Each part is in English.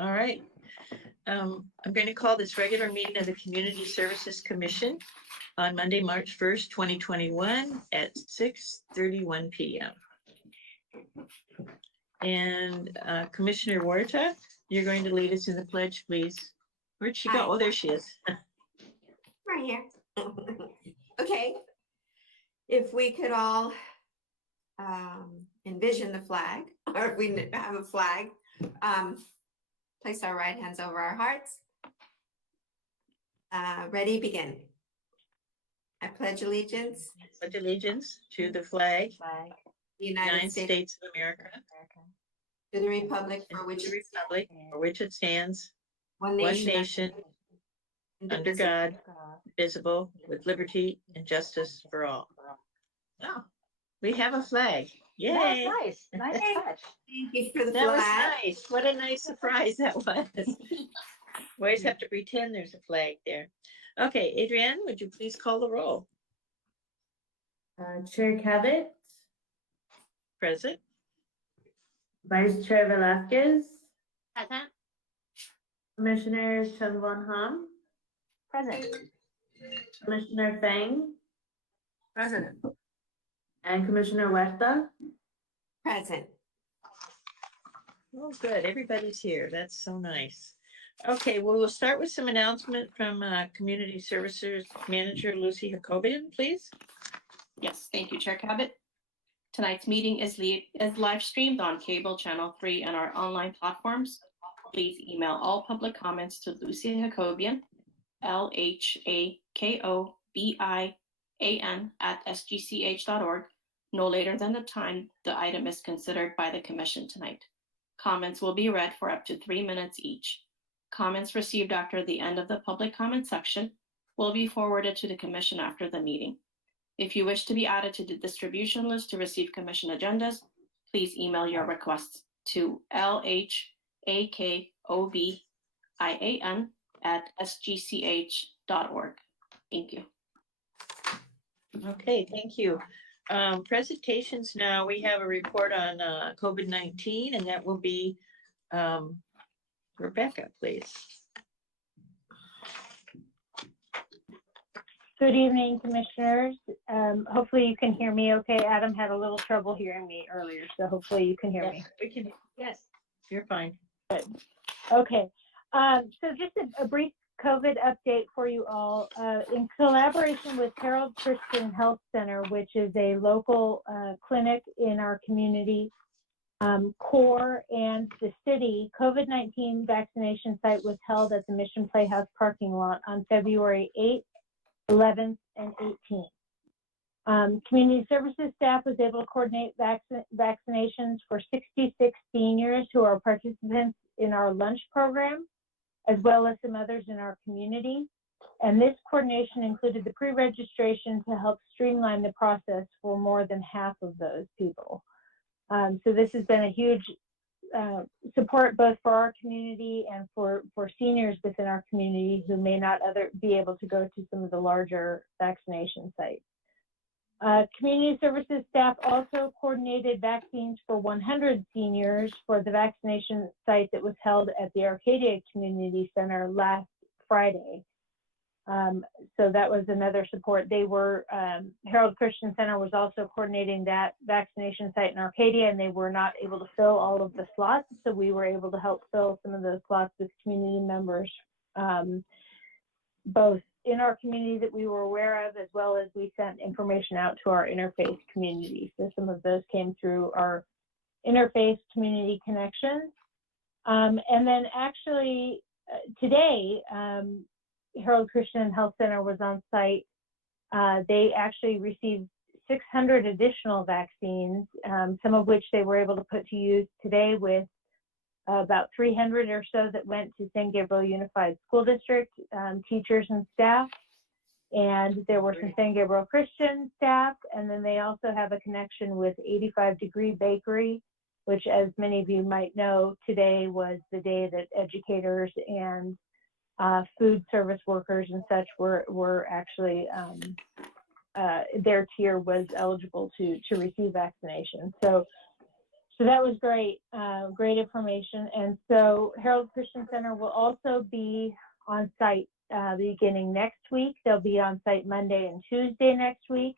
All right. I'm going to call this regular meeting of the Community Services Commission on Monday, March 1st, 2021 at 6:31 p.m. And Commissioner Huerta, you're going to lead us in the pledge, please. Where'd she go? Oh, there she is. Right here. Okay. If we could all envision the flag, or if we have a flag, place our right hands over our hearts. Ready, begin. I pledge allegiance. Pledge allegiance to the flag, The United States of America, to the republic for and which to the republic for which it stands, one one nation, nation, under God, visible, with liberty and justice for all. Oh, we have a flag. Yay! That was nice. Nice touch. Thank you for the That was flag. nice. What a nice surprise that was. We always have to pretend there's a flag there. Okay, Adrienne, would you please call the roll? Chair Cabot, Present. Vice Chair Velasquez, Present. Commissioner Chung Won Ham, Present. Commissioner Fang, Present. and Commissioner Huerta. Present. Oh, good. Everybody's here. That's so nice. Okay, well, we'll start with some announcement from Community Services Manager Lucy Jacobian, please. Yes, thank you, Chair Cabot. Tonight's meeting is live streamed on cable channel 3 and our online platforms. Please email all public comments to Lucy Jacobian, LHAKOBIAN @sgch.org, no later than the time the item is considered by the Commission tonight. Comments will be read for up to 3 minutes each. Comments received after the end of the public comment section will be forwarded to the Commission after the meeting. If you wish to be added to the distribution list to receive Commission agendas, please email your requests to LHAKOBIAN @sgch.org. Thank you. Okay, thank you. Presentations now. We have a report on COVID-19, and that will be Rebecca, please. Good evening, Commissioners. Hopefully you can hear me okay. Adam had a little trouble hearing me earlier, so hopefully you can hear me. Yes, we can. Yes, you're fine. Good. Okay. So just a brief COVID update for you all. In collaboration with Harold Christian Health Center, which is a local clinic in our community, CORE and the city, COVID-19 vaccination site was held at the Mission Playhouse parking lot on February 8th, 11th, and 18th. Community services staff was able to coordinate vaccinations for 66 seniors who are participants in our lunch program, as well as some others in our community. And this coordination included the pre-registration to help streamline the process for more than half of those people. So this has been a huge support both for our community and for seniors within our community who may not be able to go to some of the larger vaccination sites. Community services staff also coordinated vaccines for 100 seniors for the vaccination site that was held at the Arcadia Community Center last Friday. So that was another support. They were, Harold Christian Center was also coordinating that vaccination site in Arcadia, and they were not able to fill all of the slots. So we were able to help fill some of those slots with community members, both in our community that we were aware of, as well as we sent information out to our interfaith community. So some of those came through our interfaith community connections. And then actually today, Harold Christian Health Center was on site. They actually received 600 additional vaccines, some of which they were able to put to use today with about 300 or so that went to San Gabriel Unified School District, teachers and staff. And there were some San Gabriel Christian staff. And then they also have a connection with 85 Degree Bakery, which, as many of you might know, today was the day that educators and food service workers and such were actually, their tier was eligible to receive vaccination. So So that was great, great information. And so Harold Christian Center will also be on site beginning next week. They'll be on site Monday and Tuesday next week.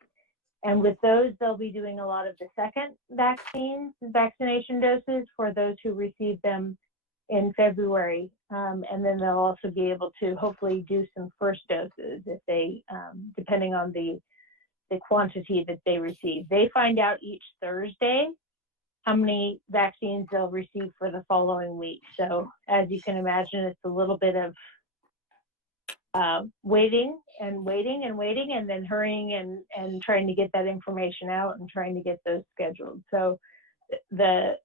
And with those, they'll be doing a lot of the second vaccination doses for those who received them in February. And then they'll also be able to hopefully do some first doses if they, depending on the quantity that they receive. They find out each Thursday how many vaccines they'll receive for the following week. So as you can imagine, it's a little bit of waiting and waiting and waiting, and then hurrying and trying to get that information out and trying to get those scheduled. So the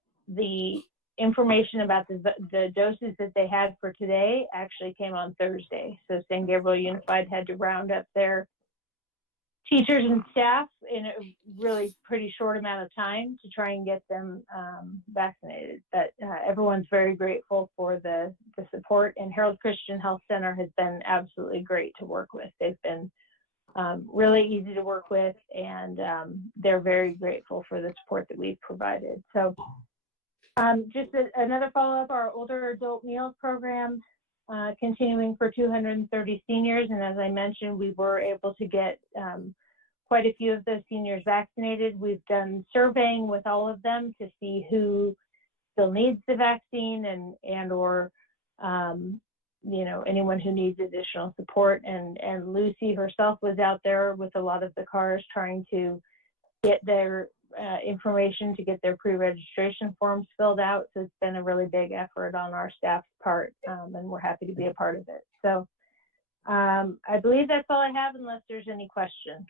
information about the doses that they had for today actually came on Thursday. So San Gabriel Unified had to round up their teachers and staff in a really pretty short amount of time to try and get them vaccinated. But everyone's very grateful for the support, and Harold Christian Health Center has been absolutely great to work with. They've been really easy to work with, and they're very grateful for the support that we've provided. So just another follow-up, our older adult meals program continuing for 230 seniors. And as I mentioned, we were able to get quite a few of those seniors vaccinated. We've done surveying with all of them to see who still needs the vaccine and or anyone who needs additional support. And Lucy herself was out there with a lot of the cars trying to get their information, to get their pre-registration forms filled out. So it's been a really big effort on our staff's part, and we're happy to be a part of it. So I believe that's all I have, unless there's any questions.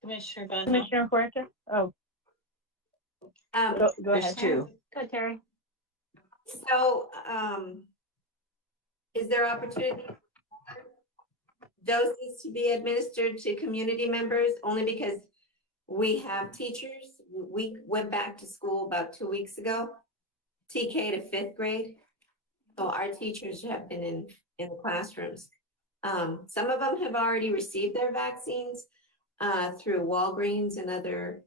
Commissioner Von. Commissioner Huerta? Oh, go There's ahead. two. Go, Terry. So, is there opportunity for doses to be administered to community members? Only because we have teachers. We went back to school about 2 weeks ago, TK to 5th grade. So our teachers have been in the classrooms. Some of them have already received their vaccines through Walgreens and other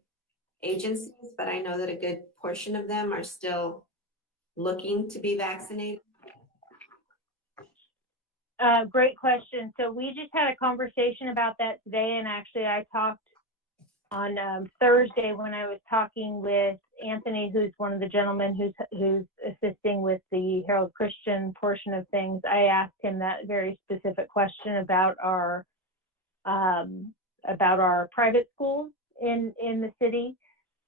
agencies, but I know that a good portion of them are still looking to be vaccinated. Great question. So we just had a conversation about that today, and actually I talked on Thursday when I was talking with Anthony, who's one of the gentlemen who's assisting with the Harold Christian portion of things. I asked him that very specific question about our private schools in the city,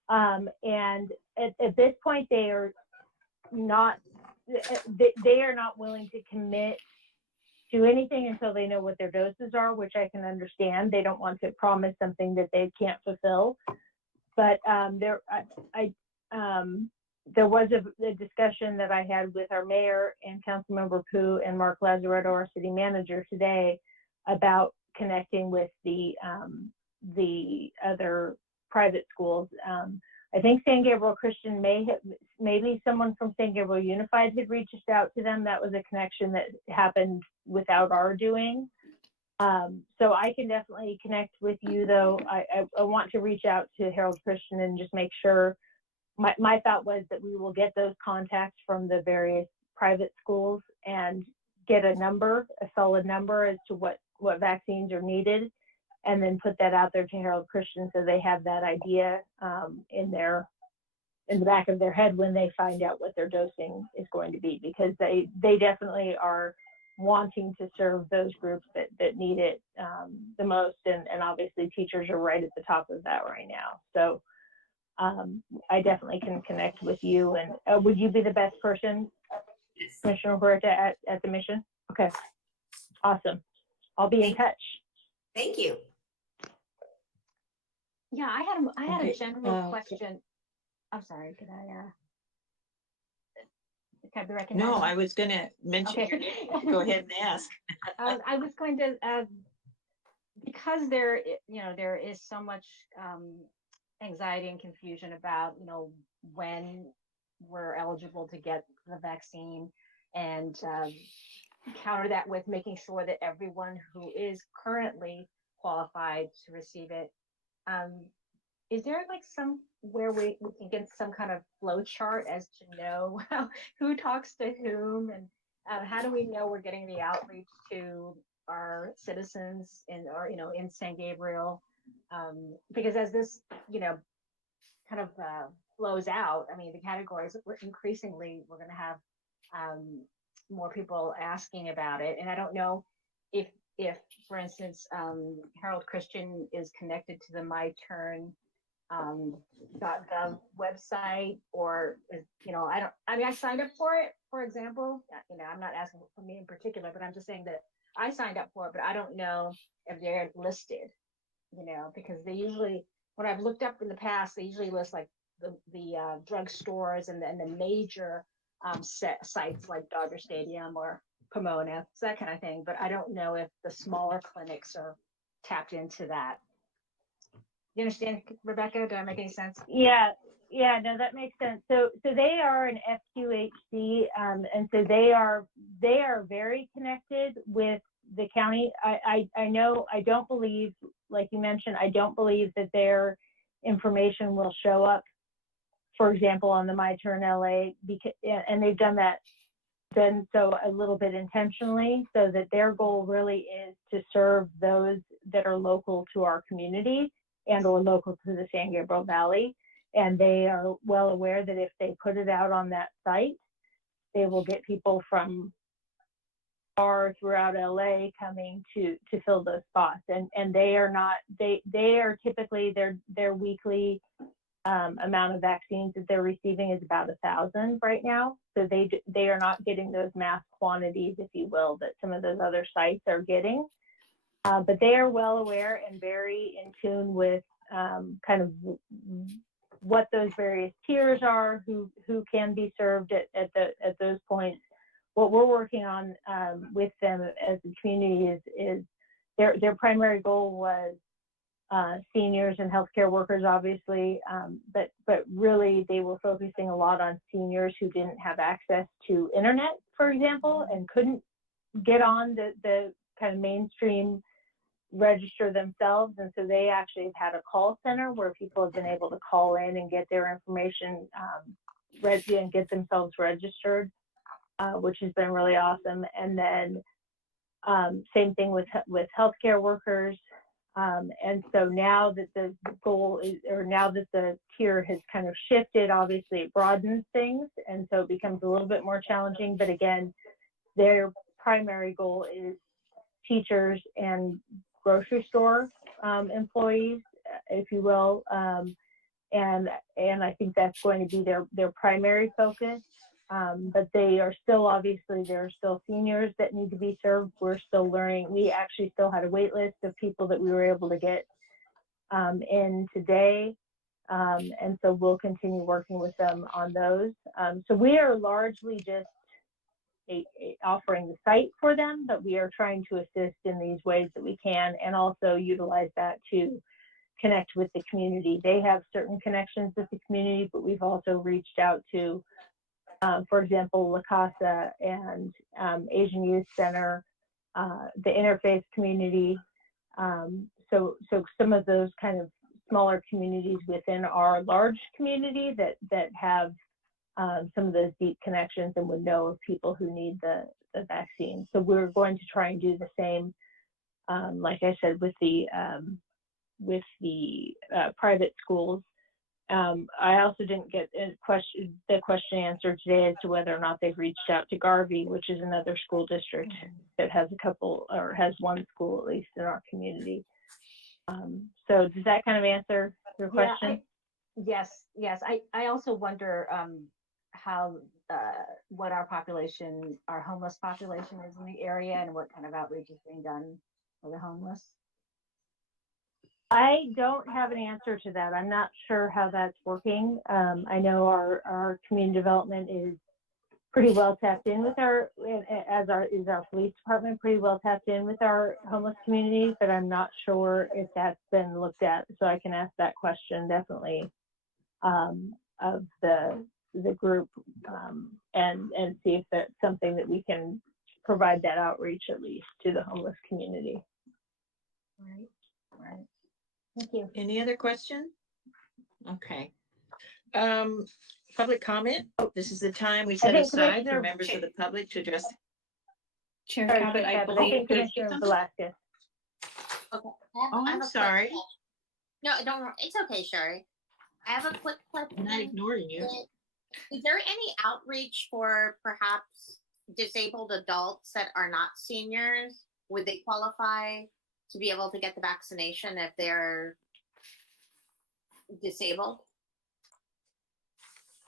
and at this point they are not willing to commit to anything until they know what their doses are, which I can understand. They don't want to promise something that they can't fulfill. But there was a discussion that I had with our mayor and Councilmember Pooh and Mark Lazaretto, our city manager, today about connecting with the other private schools. I think San Gabriel Christian maybe someone from San Gabriel Unified had reached out to them. That was a connection that happened without our doing. So I can definitely connect with you, though. I want to reach out to Harold Christian and just make sure. My thought was that we will get those contacts from the various private schools and get a solid number as to what vaccines are needed, and then put that out there to Harold Christian so they have that idea in the back of their head when they find out what their dosing is going to be, because they definitely are wanting to serve those groups that need it the most, and obviously teachers are right at the top of that right now. So I definitely can connect with you. And would you be the best person, Commissioner Huerta, at the mission? Okay, awesome. I'll be in touch. Thank you. Yeah, I had Okay, a general question. I'm sorry, can I be recognized? No, I was gonna mention your name. Go ahead and ask. I was going to, because there is so much anxiety and confusion about, when we're eligible to get the vaccine, and counter that with making sure that everyone who is currently qualified to receive it is there like some where we can get some kind of flow chart as to know who talks to whom, and how do we know we're getting the outreach to our citizens in, or, in San Gabriel? Because as this, kind of flows out, I mean, the categories, we're going to have more people asking about it. And I don't know if, for instance, Harold Christian is connected to the My Turn .gov website, or I signed up for it, for example. I'm not asking for me in particular, but I'm just saying that I signed up for it, but I don't know if they're listed, because they usually, when I've looked up in the past, they usually list like the drugstores and the major sites like Dodger Stadium or Pomona, that kind of thing. But I don't know if the smaller clinics are tapped into that. You understand, Rebecca? Did I make any sense? Yeah, no, that makes sense. So they are an FQHC, and so they are very connected with the county. I know, I don't believe, like you mentioned, I don't believe that their information will show up, for example, on the My Turn LA, because, and they've done so a little bit intentionally, so that their goal really is to serve those that are local to our community and or local to the San Gabriel Valley. And they are well aware that if they put it out on that site, they will get people from far throughout LA coming to fill those spots. And they are not, they are typically, their weekly amount of vaccines that they're receiving is about 1,000 right now. So they are not getting those mass quantities, if you will, that some of those other sites are getting. But they are well aware and very in tune with kind of what those various tiers are, who can be served at those points. What we're working on with them as a community is their primary goal was seniors and healthcare workers, obviously, but really they were focusing a lot on seniors who didn't have access to internet, for example, and couldn't get on the kind of mainstream register themselves. And so they actually have had a call center where people have been able to call in and get their information and get themselves registered, which has been really awesome. And then same thing with healthcare workers. And so now that the goal is, or now that the tier has kind of shifted, obviously it broadens things. And so it becomes a little bit more challenging. But again, their primary goal is teachers and grocery store employees, if you will. And I think that's going to be their primary focus. But they are still, obviously, there are still seniors that need to be served. We're still learning. We actually still had a wait list of people that we were able to get in today. And so we'll continue working with them on those. So we are largely just offering the site for them, but we are trying to assist in these ways that we can, and also utilize that to connect with the community. They have certain connections with the community, but we've also reached out to, for example, La Casa and Asian Youth Center, the interfaith community. So some of those kind of smaller communities within our large community that have some of those deep connections and would know of people who need the vaccine. So we're going to try and do the same, like I said, with the private schools. I also didn't get the question answered today as to whether or not they've reached out to Garvey, which is another school district that has a couple, or has one school at least in our community. So does that kind of answer your question? Yes. I also wonder how what our homeless population is in the area, and what kind of outreach is being done for the homeless. I don't have an answer to that. I'm not sure how that's working. I know our community development is pretty well tapped in with our police department pretty well tapped in with our homeless community, but I'm not sure if that's been looked at. So I can ask that question definitely of the group and see if that's something that we can provide that outreach at least to the homeless community. Right. Thank you. Any other question? Okay. Public comment. Oh, this is the time we I set think aside for Commissioner- members of the public to address. Chair Sorry, Cabot, I I believe. think Commissioner Velasquez. Okay. Oh, I'm sorry. No, don't, it's okay, Sherry. I have a quick I'm not question. ignoring you. Is there any outreach for perhaps disabled adults that are not seniors? Would they qualify to be able to get the vaccination if they're disabled?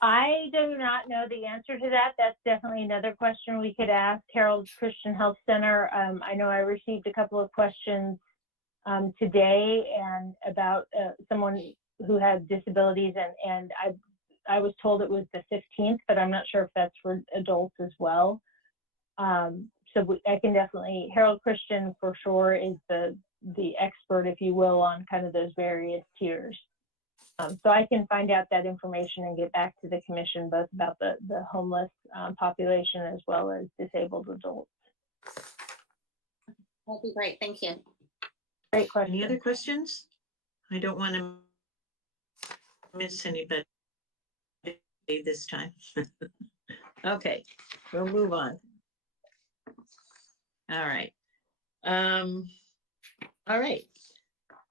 I do not know the answer to that. That's definitely another question we could ask Harold Christian Health Center. I know I received a couple of questions today and about someone who had disabilities, and I was told it was the 15th, but I'm not sure if that's for adults as well. I can definitely, Harold Christian for sure is the expert, if you will, on kind of those various tiers. So I can find out that information and get back to the commission, both about the homeless population as well as disabled adults. That'd be great. Thank you. Great question. Any other questions? I don't want to miss anybody this time. Okay, we'll move on. All right. All right.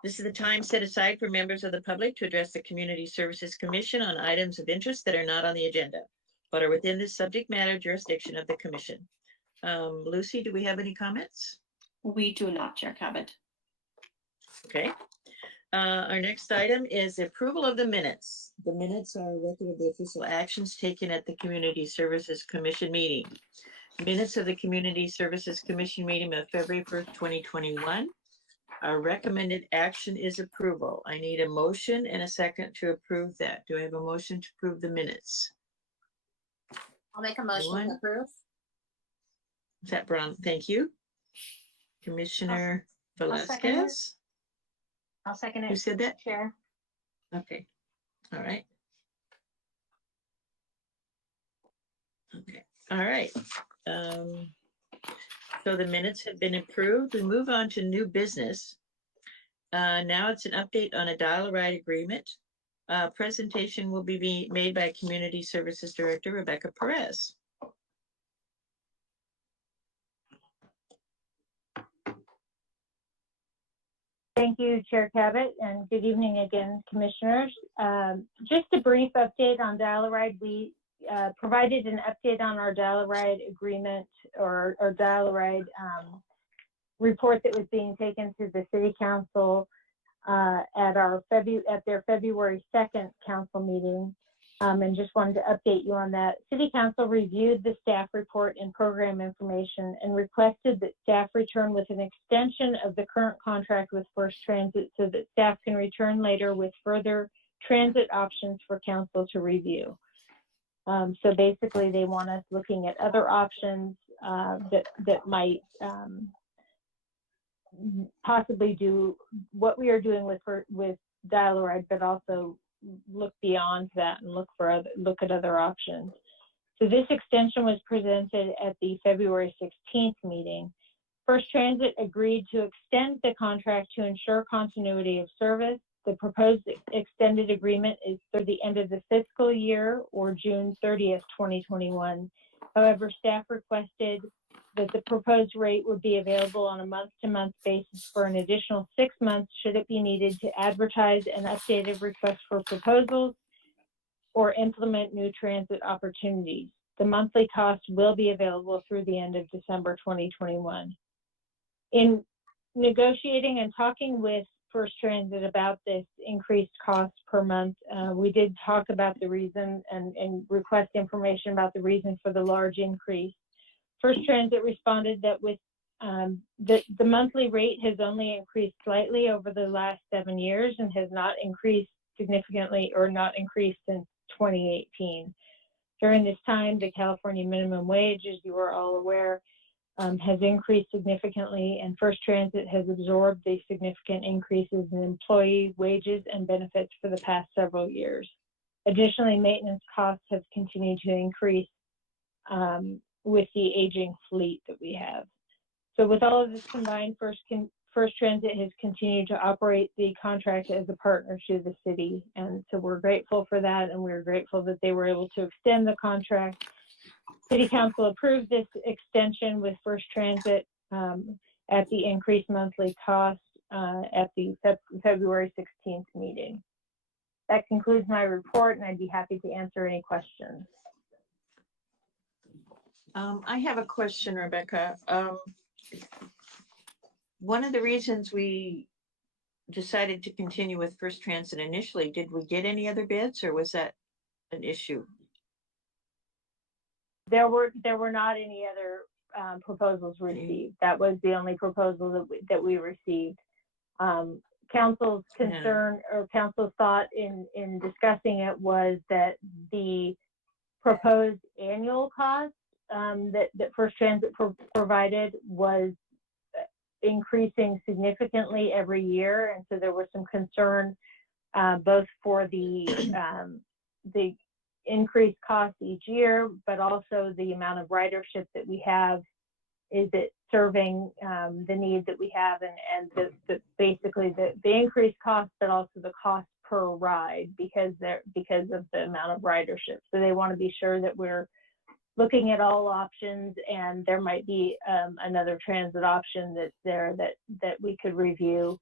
This is the time set aside for members of the public to address the Community Services Commission on items of interest that are not on the agenda, but are within the subject matter jurisdiction of the commission. Lucy, do we have any comments? We do not, Chair Cabot. Okay. Our next item is approval of the minutes. The minutes are a record of the official actions taken at the Community Services Commission meeting. Minutes of the Community Services Commission meeting of February 1st, 2021. Our recommended action is approval. I need a motion and a second to approve that. Do I have a motion to approve the minutes? I'll make a motion to Anyone? approve. Is that Brown? Thank you. Commissioner second it. Velasquez? I'll second Who it, said that? Chair. Okay, all right. Okay, all right. So the minutes have been approved. We move on to new business. Now it's an update on a dial-a-ride agreement. Presentation will be made by Community Services Director Rebecca Perez. Thank you, Chair Cabot, and good evening again, Commissioners. Just a brief update on dial-a-ride. We provided an update on our dial-a-ride agreement or dial-a-ride report that was being taken to the City Council at their February 2nd council meeting, and just wanted to update you on that. City Council reviewed the staff report and program information and requested that staff return with an extension of the current contract with First Transit so that staff can return later with further transit options for council to review. So basically, they want us looking at other options that might possibly do what we are doing with dial-a-ride, but also look beyond that and look at other options. So this extension was presented at the February 16th meeting. First Transit agreed to extend the contract to ensure continuity of service. The proposed extended agreement is through the end of the fiscal year or June 30th, 2021. However, staff requested that the proposed rate would be available on a month-to-month basis for an additional 6 months should it be needed to advertise an updated request for proposals or implement new transit opportunities. The monthly cost will be available through the end of December 2021. In negotiating and talking with First Transit about this increased cost per month, we did talk about the reason and request information about the reason for the large increase. First Transit responded that with the monthly rate has only increased slightly over the last 7 years and has not increased significantly or not increased since 2018. During this time, the California minimum wage, as you are all aware, has increased significantly, and First Transit has absorbed the significant increases in employee wages and benefits for the past several years. Additionally, maintenance costs have continued to increase with the aging fleet that we have. So with all of this combined, First Transit has continued to operate the contract as a partner to the city. And so we're grateful for that. And we're grateful that they were able to extend the contract. City Council approved this extension with First Transit at the increased monthly cost at the February 16th meeting. That concludes my report, and I'd be happy to answer any questions. I have a question, Rebecca. One of the reasons we decided to continue with First Transit initially, did we get any other bids, or was that an issue? There were not any other proposals received. That was the only proposal that we received. Council's concern or council's thought in discussing it was that the proposed annual cost that First Transit provided was increasing significantly every year, and so there was some concern both for the increased cost each year, but also the amount of ridership that we have. Is it serving the need that we have, and basically the increased cost, but also the cost per ride because of the amount of ridership. So they want to be sure that we're looking at all options, and there might be another transit option that's there that we could review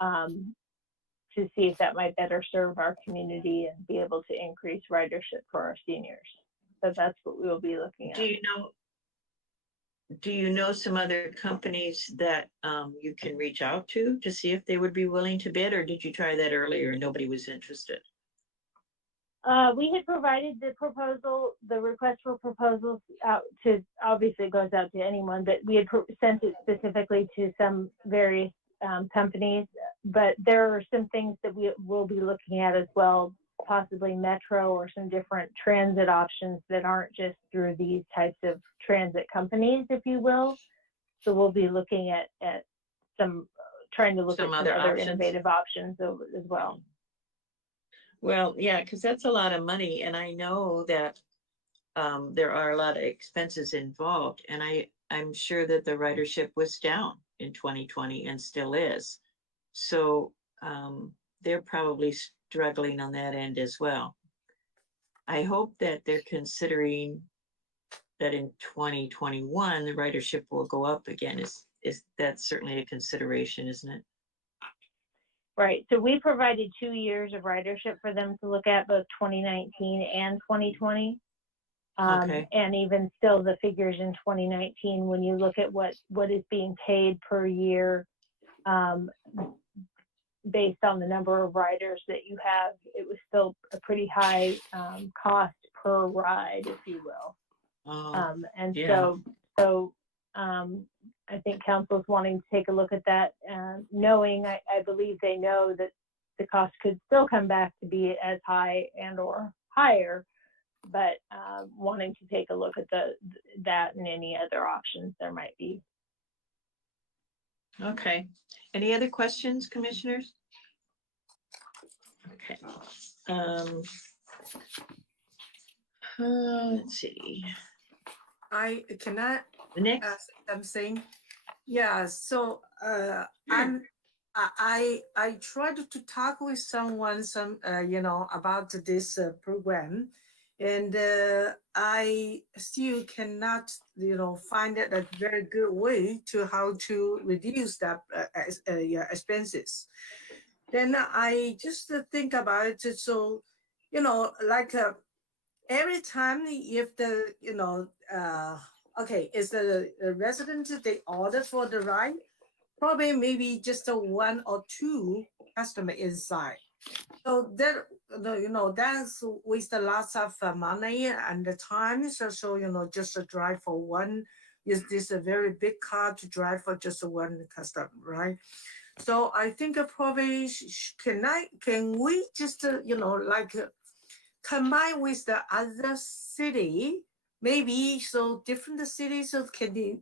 to see if that might better serve our community and be able to increase ridership for our seniors. So that's what we will be looking at. Do you know some other companies that you can reach out to see if they would be willing to bid, or did you try that earlier and nobody was interested? We had provided the proposal, the request for proposals out to, obviously it goes out to anyone, but we had sent it specifically to some various companies, but there are some things that we will be looking at as well, possibly Metro or some different transit options that aren't just through these types of transit companies, if you will. So we'll be looking at some, trying to look Some at other some other options. innovative options as well. Well, yeah, because that's a lot of money, and I know that there are a lot of expenses involved, and I'm sure that the ridership was down in 2020 and still is. So they're probably struggling on that end as well. I hope that they're considering that in 2021 the ridership will go up again. Is that's certainly a consideration, isn't it? Right. So we provided 2 years of ridership for them to look at, both 2019 and 2020. Okay. And even still, the figures in 2019, when you look at what is being paid per year, based on the number of riders that you have, it was still a pretty high cost per ride, if you will. And yeah. so I think council's wanting to take a look at that, knowing, I believe they know that the cost could still come back to be as high and or higher, but wanting to take a look at that and any other options there might be. Okay. Any other questions, commissioners? Okay. Let's see. I cannot The next. ask something. Yeah, so I tried to talk with someone about this program, and I still cannot find it a very good way to how to reduce that expenses. Then I just think about it. So every time if the is the resident they order for the ride, probably maybe just one or two customer inside. So that that's waste a lot of money and the time. So just to drive for one is this a very big car to drive for just one customer, right? So I think probably can we just combine with the other city, maybe so different cities so can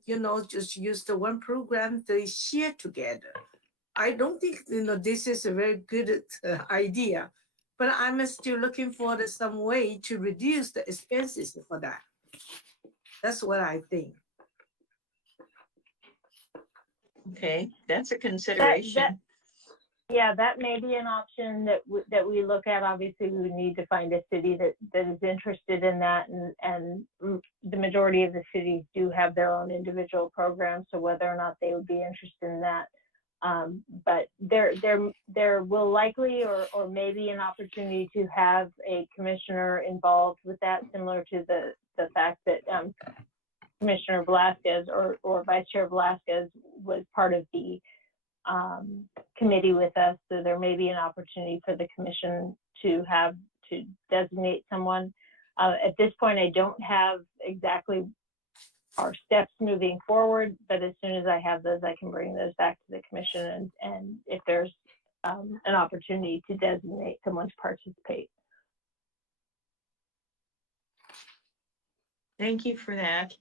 just use the one program they share together. I don't think this is a very good idea, but I'm still looking for some way to reduce the expenses for that. That's what I think. Okay, that's a consideration. Yeah, that may be an option that we look at. Obviously, we would need to find a city that is interested in that, and the majority of the cities do have their own individual programs, so whether or not they would be interested in that. But there will likely or maybe an opportunity to have a commissioner involved with that, similar to the fact that Commissioner Velasquez or Vice Chair Velasquez was part of the committee with us. So there may be an opportunity for the commission to designate someone. At this point, I don't have exactly our steps moving forward, but as soon as I have those, I can bring those back to the commission, and if there's an opportunity to designate someone to participate. Thank you for that.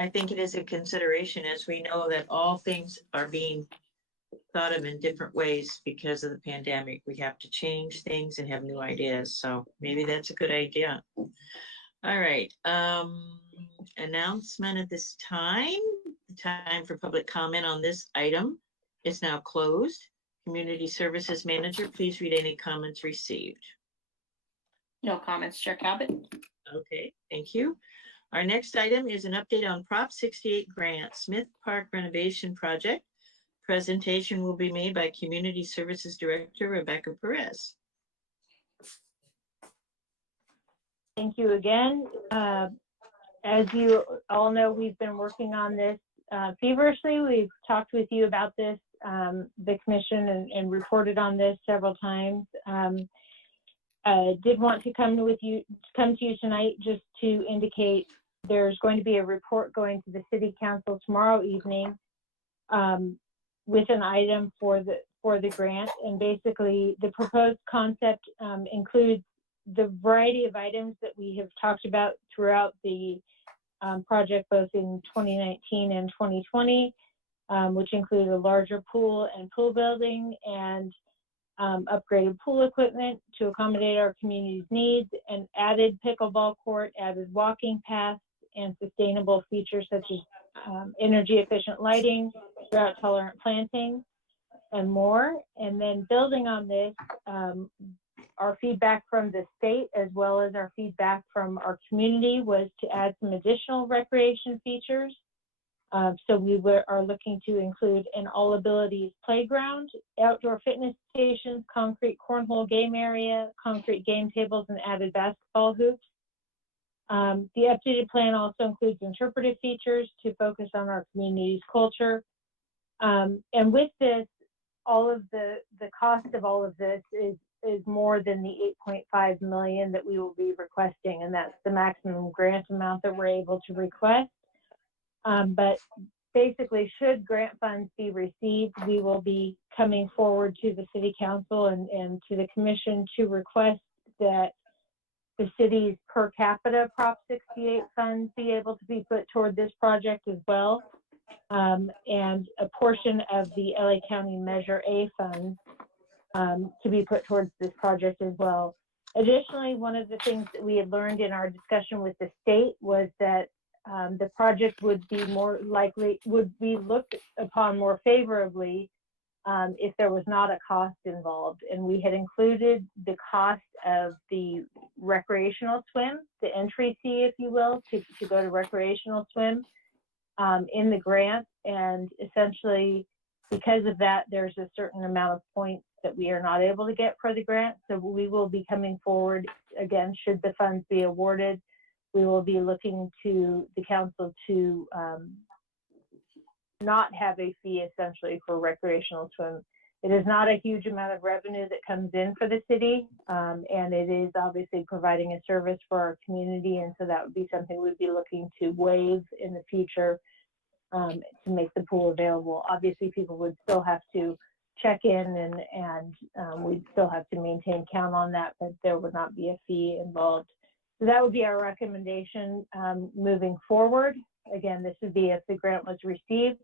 I think it is a consideration, as we know that all things are being thought of in different ways because of the pandemic. We have to change things and have new ideas. So maybe that's a good idea. All right. Announcement at this time. The time for public comment on this item is now closed. Community Services Manager, please read any comments received. No comments, Chair Cabot. Okay, thank you. Our next item is an update on Prop 68 grant, Smith Park Renovation Project. Presentation will be made by Community Services Director Rebecca Perez. Thank you again. As you all know, we've been working on this feverishly. We've talked with you about this, the commission, and reported on this several times. Did want to come to you tonight just to indicate there's going to be a report going to the City Council tomorrow evening with an item for the grant. And basically, the proposed concept includes the variety of items that we have talked about throughout the project, both in 2019 and 2020, which include a larger pool and pool building and upgraded pool equipment to accommodate our community's needs, and added pickleball court, added walking paths, and sustainable features such as energy efficient lighting, drought tolerant planting, and more. And then building on this, our feedback from the state as well as our feedback from our community was to add some additional recreation features. So we are looking to include an all abilities playground, outdoor fitness stations, concrete cornhole game area, concrete game tables, and added basketball hoops. The updated plan also includes interpretive features to focus on our community's culture. And with this, all of the cost of all of this is more than the $8.5 million that we will be requesting, and that's the maximum grant amount that we're able to request. But basically, should grant funds be received, we will be coming forward to the City Council and to the Commission to request that the city's per capita Prop 68 funds be able to be put toward this project as well, and a portion of the LA County Measure A funds to be put towards this project as well. Additionally, one of the things that we had learned in our discussion with the state was that the project would be looked upon more favorably if there was not a cost involved. And we had included the cost of the recreational swim, the entry fee, if you will, to go to recreational swim in the grant. And essentially, because of that, there's a certain amount of points that we are not able to get for the grant. So we will be coming forward again, should the funds be awarded. We will be looking to the council to not have a fee essentially for recreational swim. It is not a huge amount of revenue that comes in for the city, and it is obviously providing a service for our community, and so that would be something we'd be looking to waive in the future to make the pool available. Obviously, people would still have to check in and we'd still have to maintain count on that, but there would not be a fee involved. So that would be our recommendation moving forward. Again, this would be if the grant was received.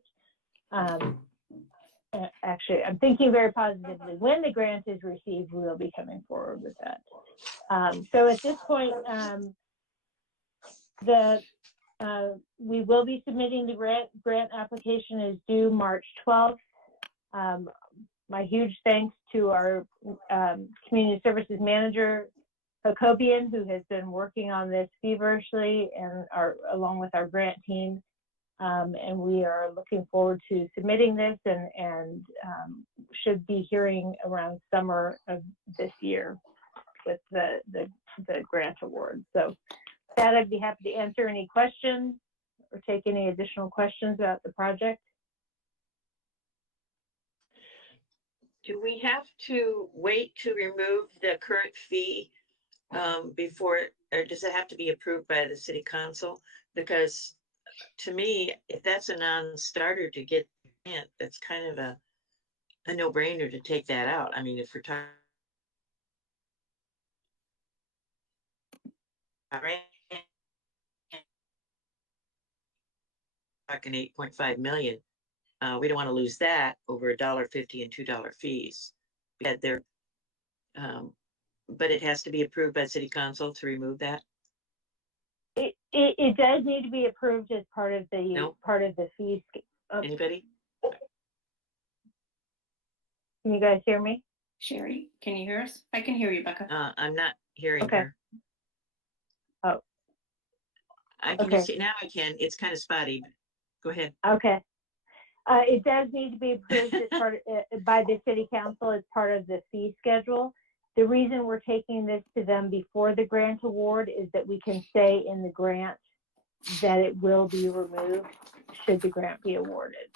Actually, I'm thinking very positively. When the grant is received, we will be coming forward with that. So at this point, the We will be submitting the grant application is due March 12th. My huge thanks to our community services manager, Jacobian, who has been working on this feverishly and along with our grant team. And we are looking forward to submitting this and should be hearing around summer of this year with the grant award. So with that, I'd be happy to answer any questions or take any additional questions about the project. Do we have to wait to remove the current fee before, or does it have to be approved by the city council? Because to me, if that's a non-starter to get the grant, that's kind of a no-brainer to take that out. I mean, if we're talking talking 8.5 million, we don't want to lose that over $1.50 and $2 fees. But but it has to be approved by city council to remove that. It does need to be approved as part of the No. fee. Anybody? Can you guys hear me? Sherry, can you hear us? I can hear you, Becca. I'm not hearing Okay. her. Oh. I can Okay. just see now. I can. It's kind of spotty. Go ahead. Okay. It does need to be approved as by the city council as part of the fee schedule. The reason we're taking this to them before the grant award is that we can say in the grant that it will be removed should the grant be awarded.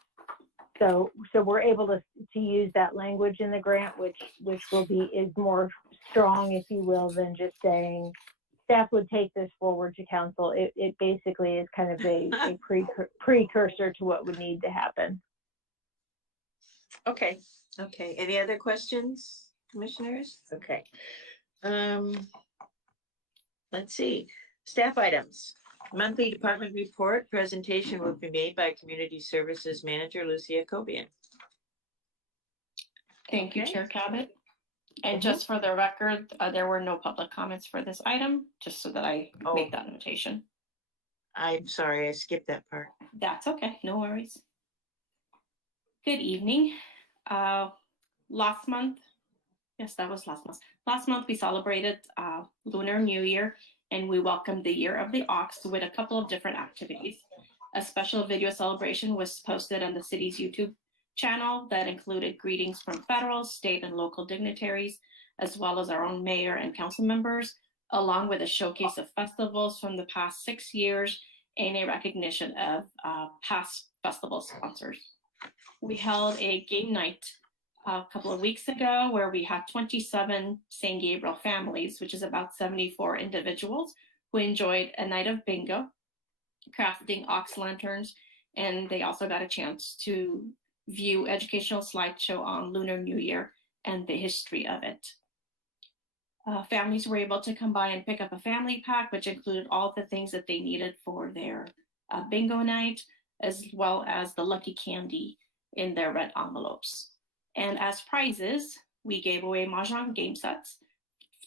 So we're able to use that language in the grant, which is more strong, if you will, than just saying staff would take this forward to council. It basically is kind of a precursor to what would need to happen. Okay. Okay. Any other questions, commissioners? Okay. Let's see. Staff items. Monthly department report presentation will be made by Community Services Manager Lucia Cobian. Thank you, Okay. Chair Cabot. And Mhm. just for the record, there were no public comments for this item, just so that I Oh. make that notation. I'm sorry, I skipped that part. That's okay, no worries. Good evening. Last month, yes, that was last month. Last month we celebrated Lunar New Year, and we welcomed the Year of the Ox with a couple of different activities. A special video celebration was posted on the city's YouTube channel that included greetings from federal, state, and local dignitaries, as well as our own mayor and council members, along with a showcase of festivals from the past 6 years and a recognition of past festival sponsors. We held a game night a couple of weeks ago where we had 27 St. Gabriel families, which is about 74 individuals, who enjoyed a night of bingo, crafting ox lanterns, and they also got a chance to view educational slideshow on Lunar New Year and the history of it. Families were able to come by and pick up a family pack, which included all the things that they needed for their bingo night, as well as the lucky candy in their red envelopes. And as prizes, we gave away Mahjong game sets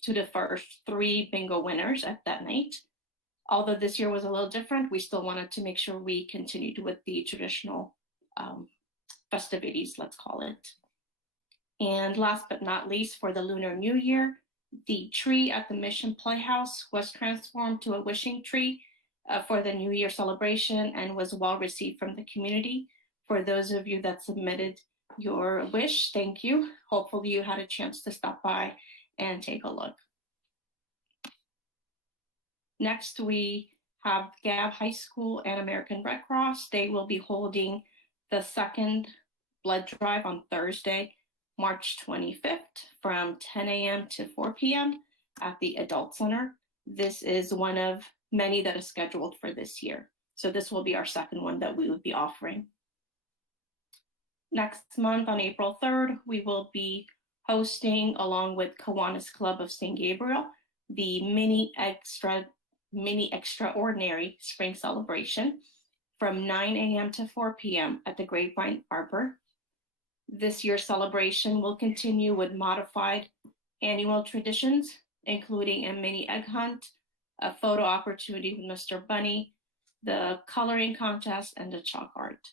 to the first 3 bingo winners at that night. Although this year was a little different, we still wanted to make sure we continued with the traditional festivities, let's call it. And last but not least, for the Lunar New Year, the tree at the Mission Playhouse was transformed to a wishing tree for the New Year celebration and was well received from the community. For those of you that submitted your wish, thank you. Hopefully you had a chance to stop by and take a look. Next, we have Gab High School and American Red Cross. They will be holding the second blood drive on Thursday, March 25th from 10 a.m. to 4 p.m. at the Adult Center. This is one of many that is scheduled for this year. So this will be our second one that we would be offering. Next month on April 3rd, we will be hosting, along with Kiwanis Club of St. Gabriel, the mini extraordinary spring celebration from 9 a.m. to 4 p.m. at the Grapevine Arbor. This year's celebration will continue with modified annual traditions, including a mini egg hunt, a photo opportunity with Mr. Bunny, the coloring contest, and the chalk art.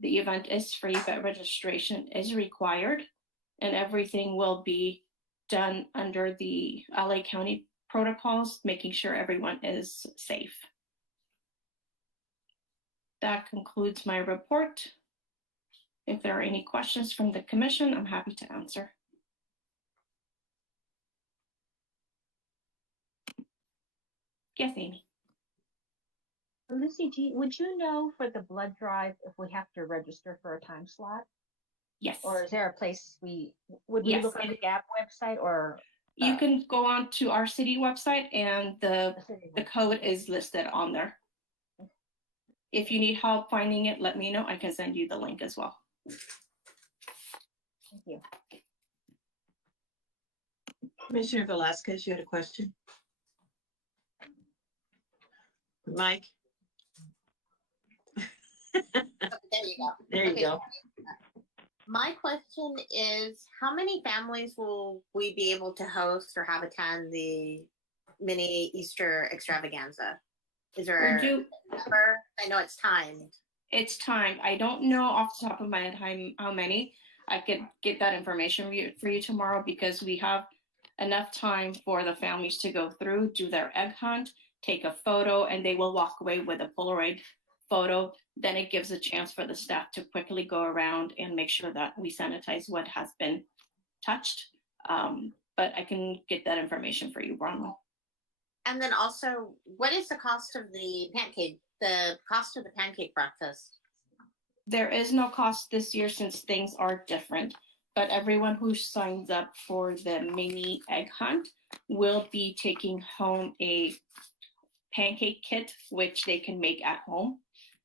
The event is free, but registration is required, and everything will be done under the LA County protocols, making sure everyone is safe. That concludes my report. If there are any questions from the commission, I'm happy to answer. Yes, Amy. Lucy, would you know for the blood drive if we have to register for a time slot? Yes. Or is there a place we Yes. look on the GAP website or You can go on to our city website and the city code is listed on there. If you need help finding it, let me know. I can send you the link as well. Thank you. Commissioner Velasquez, you had a question? Mike? Oh, there you go. There you Okay. go. My question is, how many families will we be able to host or have attend the mini Easter extravaganza? Is there We're a due, number? I know it's timed. it's time. I don't know off the top of my head how many. I could get that information for you tomorrow because we have enough time for the families to go through, do their egg hunt, take a photo, and they will walk away with a Polaroid photo. Then it gives a chance for the staff to quickly go around and make sure that we sanitize what has been touched. But I can get that information for you, Bronwyn. And then also, what is the cost of the pancake breakfast? There is no cost this year since things are different, but everyone who signs up for the mini egg hunt will be taking home a pancake kit, which they can make at home.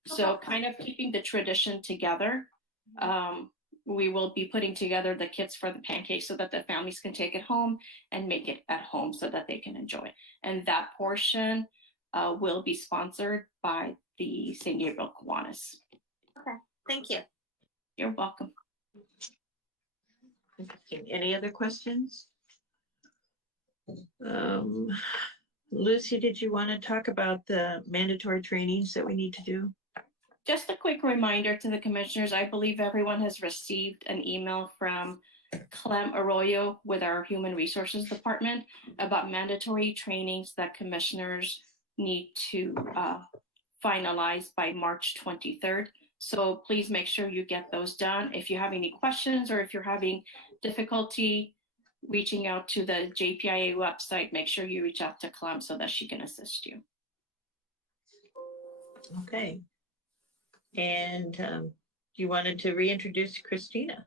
So kind of keeping the tradition together. We will be putting together the kits for the pancakes so that the families can take it home and make it at home so that they can enjoy it. And that portion will be sponsored by the San Gabriel Kiwanis. Okay, thank you. You're welcome. Interesting. Any other questions? Lucy, did you want to talk about the mandatory trainings that we need to do? Just a quick reminder to the commissioners, I believe everyone has received an email from Clem Arroyo with our Human Resources Department about mandatory trainings that commissioners need to finalize by March 23rd. So please make sure you get those done. If you have any questions or if you're having difficulty reaching out to the JPIA website, make sure you reach out to Clem so that she can assist you. Okay. And you wanted to reintroduce Christina?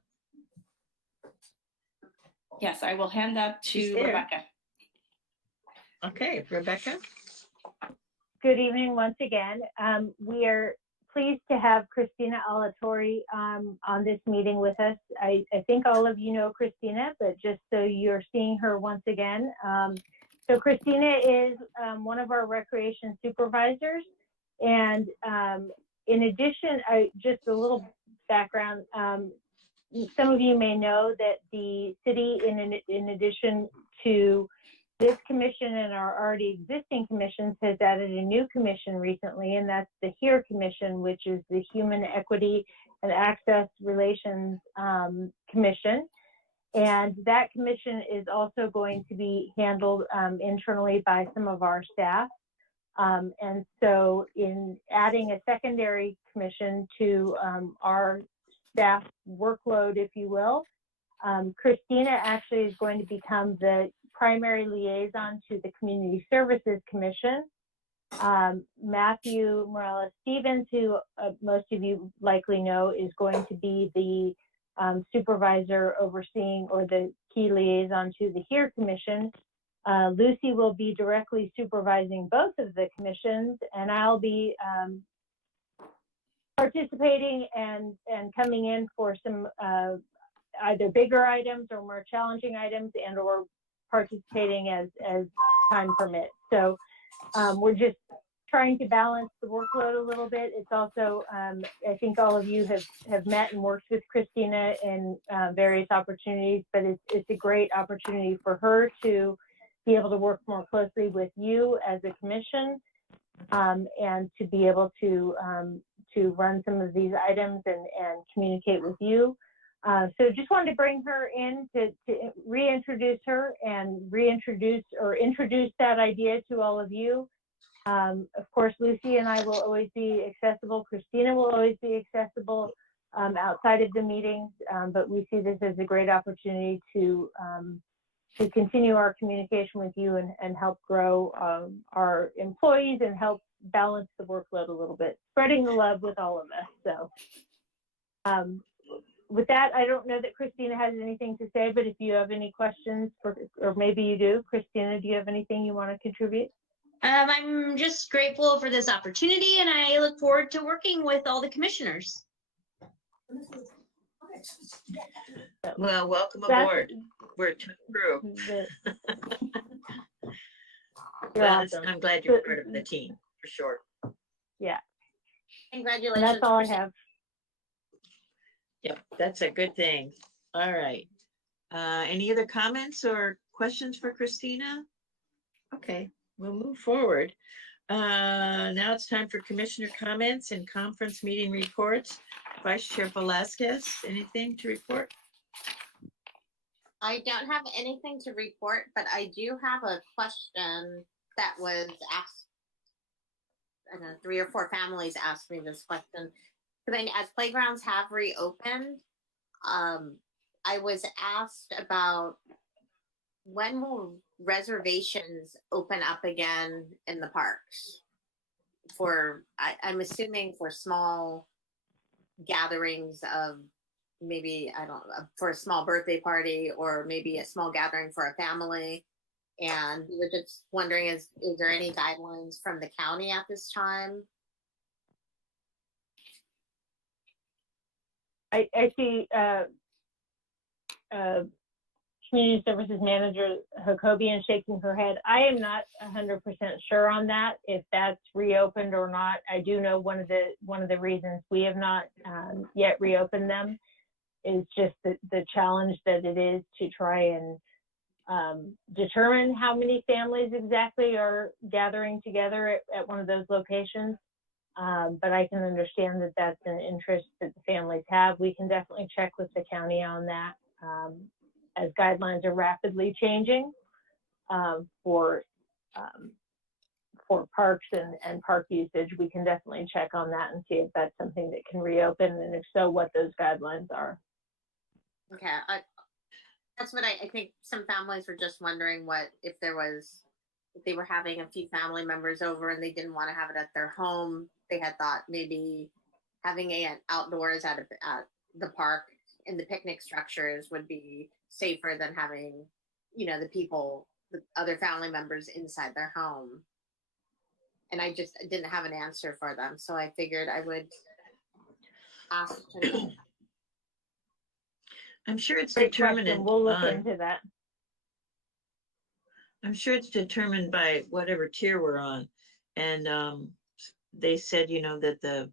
Yes, I will hand that She's to there. Rebecca. Okay, Rebecca? Good evening once again. We are pleased to have Christina Alatorre on this meeting with us. I think all of you know Christina, but just so you're seeing her once again. So Christina is one of our recreation supervisors. And in addition, just a little background, some of you may know that the city, in addition to this commission and our already existing commissions, has added a new commission recently, and that's the HERE Commission, which is the Human Equity and Access Relations Commission. And that commission is also going to be handled internally by some of our staff. And so in adding a secondary commission to our staff workload, if you will, Christina actually is going to become the primary liaison to the Community Services Commission. Matthew Morales-Stevens, who most of you likely know, is going to be the supervisor overseeing or the key liaison to the HERE Commission. Lucy will be directly supervising both of the commissions, and I'll be participating and coming in for some either bigger items or more challenging items, and or participating as time permits. So we're just trying to balance the workload a little bit. It's also, I think all of you have met and worked with Christina in various opportunities, but it's a great opportunity for her to be able to work more closely with you as a commission and to be able to run some of these items and communicate with you. So just wanted to bring her in to reintroduce her and introduce that idea to all of you. Of course, Lucy and I will always be accessible. Christina will always be accessible outside of the meetings, but we see this as a great opportunity to continue our communication with you and help grow our employees and help balance the workload a little bit, spreading the love with all of us. So with that, I don't know that Christina has anything to say, but if you have any questions, or maybe you do, Christina, do you have anything you want to contribute? I'm just grateful for this opportunity, and I look forward to working with all the commissioners. Well, welcome That's- aboard. We're a tough crew. You're Well, awesome. I'm glad you're part of the team, for sure. Yeah, Congratulations. and that's all I Christine. have. Yep, that's a good thing. All right. Any other comments or questions for Christina? Okay, we'll move forward. Now it's time for commissioner comments and conference meeting reports. Vice Chair Velasquez, anything to report? I don't have anything to report, but I do have a question that was asked. I don't know, 3 or 4 families asked me this question. Because as playgrounds have reopened, I was asked about when will reservations open up again in the parks for, I'm assuming for small gatherings of maybe, I don't know, for a small birthday party or maybe a small gathering for a family. And we were just wondering, is there any guidelines from the county at this time? I see Community Services Manager Jacobian shaking her head. I am not 100% sure on that, if that's reopened or not. I do know one of the reasons we have not yet reopened them is just the challenge that it is to try and determine how many families exactly are gathering together at one of those locations. But I can understand that that's an interest that the families have. We can definitely check with the county on that. As guidelines are rapidly changing for parks and park usage, we can definitely check on that and see if that's something that can reopen, and if so, what those guidelines are. Okay, that's what I think some families were just wondering if they were having a few family members over and they didn't want to have it at their home. They had thought maybe having it outdoors at the park in the picnic structures would be safer than having, the other family members inside their home. And I just didn't have an answer for them. So I figured I would ask. I'm sure it's Great determined. question. We'll look into that. I'm sure it's determined by whatever tier we're on. And they said, that the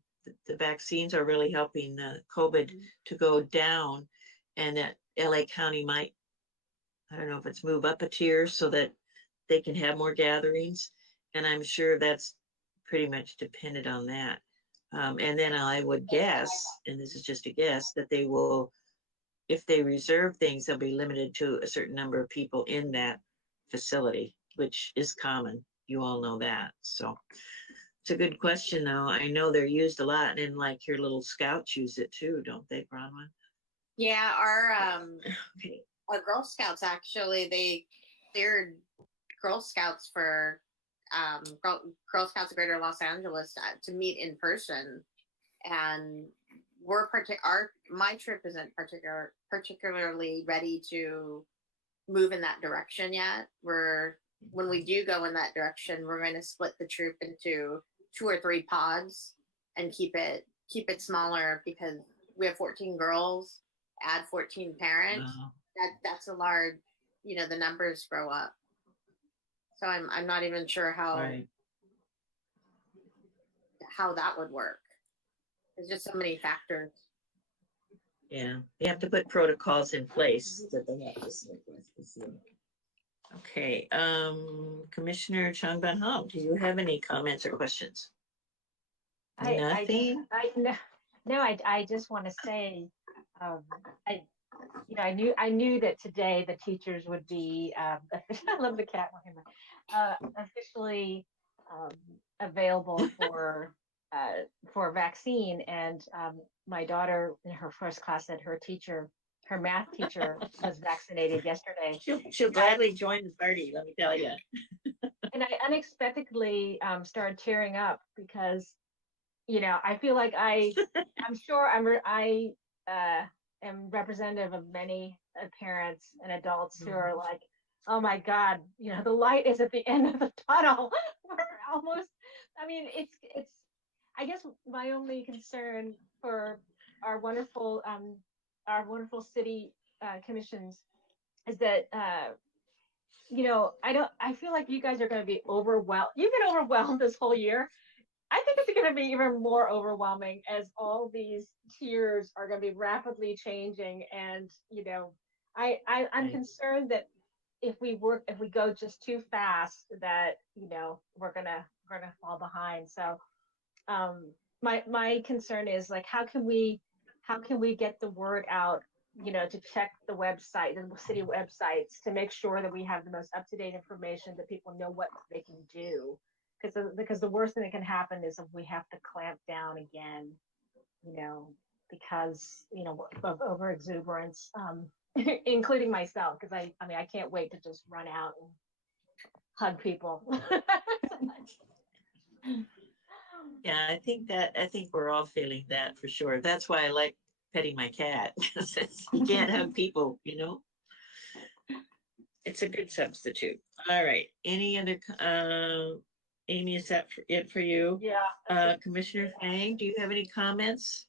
vaccines are really helping COVID to go down, and that LA County might, I don't know if it's move up a tier so that they can have more gatherings. And I'm sure that's pretty much dependent on that. And then I would guess, and this is just a guess, that they will, if they reserve things, they'll be limited to a certain number of people in that facility, which is common. You all know that. So it's a good question, though. I know they're used a lot, and like your little scouts use it too, don't they, Bronwyn? Yeah, our Okay. our Girl Scouts actually, they cleared Girl Scouts for Girl Scouts of Greater Los Angeles to meet in person, and my trip isn't particularly ready to move in that direction yet. When we do go in that direction, we're going to split the troop into 2 or 3 pods and keep it smaller, because we have 14 girls, add 14 parents. Wow. That's a large, the numbers grow up. So I'm not even sure how Right. how that would work. There's just so many factors. Yeah, they have to put protocols in place that they have to stick with. Okay, Commissioner Chung Ban Ham, do you have any comments or questions? Nothing? I just want to say, I, I knew that today the teachers would be, I love the cat, officially available for vaccine. And my daughter in her first class said her math teacher was vaccinated yesterday. She'll gladly join the party, let me tell you. And I unexpectedly started tearing up because, I feel like I'm sure I am representative of many parents and adults who are like, oh my God, the light is at the end of the tunnel. We're almost, I mean, it's, I guess my only concern for our wonderful city commissions is that, I feel like you guys are going to be overwhelmed. You've been overwhelmed this whole year. I think it's going to be even more overwhelming as all these tiers are going to be rapidly changing. And, I'm Right. concerned that if we go just too fast, that, we're going to fall behind. So, my concern is like, how can we get the word out, to check the website, the city websites, to make sure that we have the most up-to-date information, that people know what they can do. Because the worst thing that can happen is if we have to clamp down again, because, of over exuberance, including myself, because I can't wait to just run out and hug people. Yeah, I think we're all feeling that for sure. That's why I like petting my cat. You can't hug people, It's a good substitute. All right, any other, Amy, is that it for you? Yeah. Commissioner Fang, do you have any comments?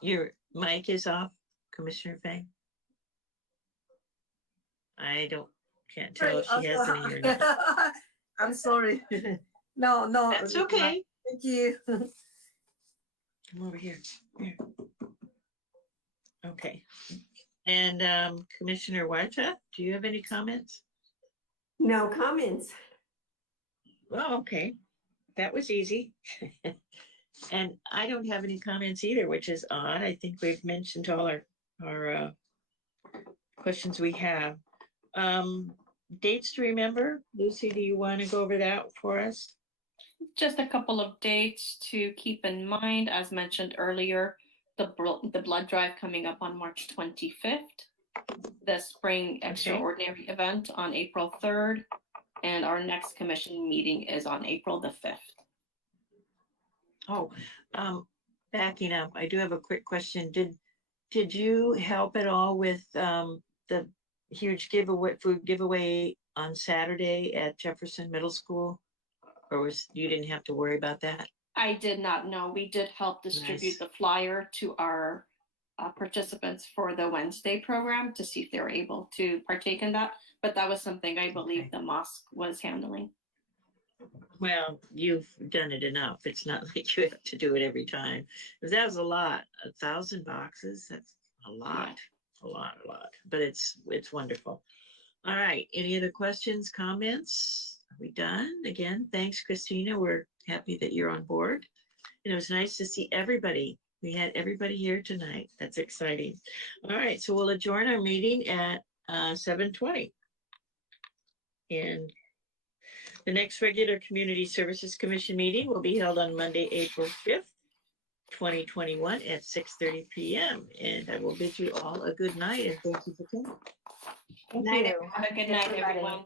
Your mic is off, Commissioner Fang. Can't tell if she has any or not. I'm sorry. No, That's okay. Thank you. Come over here. Here. Okay. And Commissioner Huerta, do you have any comments? No comments. Well, okay. That was easy. And I don't have any comments either, which is odd. I think we've mentioned all our questions we have. Dates to remember. Lucy, do you want to go over that for us? Just a couple of dates to keep in mind. As mentioned earlier, the blood drive coming up on March 25th, the spring extraordinary event on April 3rd, and our next commission meeting is on April the 5th. Oh, backing up, I do have a quick question. Did you help at all with the huge food giveaway on Saturday at Jefferson Middle School? Or you didn't have to worry about that? I did not know. We did help distribute the flyer to our participants for the Wednesday program to see if they were able to partake in that. But that was something I believe the mosque was handling. Well, you've done it enough. It's not like you have to do it every time. Because that was a lot. 1,000 boxes. That's a lot. Yeah. A lot. But it's wonderful. All right. Any other questions, comments? Are we done? Again, thanks, Christina. We're happy that you're on board. And it was nice to see everybody. We had everybody here tonight. That's exciting. All right. So we'll adjourn our meeting at 7:20. And the next regular Community Services Commission meeting will be held on Monday, April 5th, 2021 at 6:30 p.m. And I will bid you all a good night and thank you for coming. Thank you. Have a good night, everyone.